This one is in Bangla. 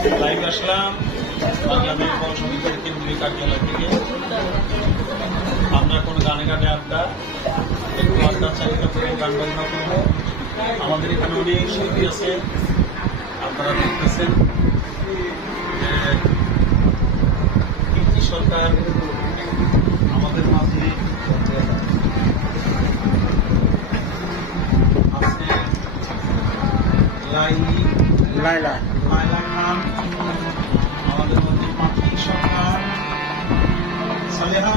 লাইভ আসলাম বাংলাদেশ বল সমিতির কেন্দ্রীয় কার্যালয় থেকে। আমরা কোন গানে গানে আড্ডা, একটু আড্ডা চালিত করে গান বাজনা করবো। আমাদের এখানে অনেক শিল্পী আছে, আপনারা দেখতেছেন। কীর্তি সরকার আমাদের মাঝে আছে, লাইলা খান আমাদের মধ্যে, পাখি সরকার, সালেহা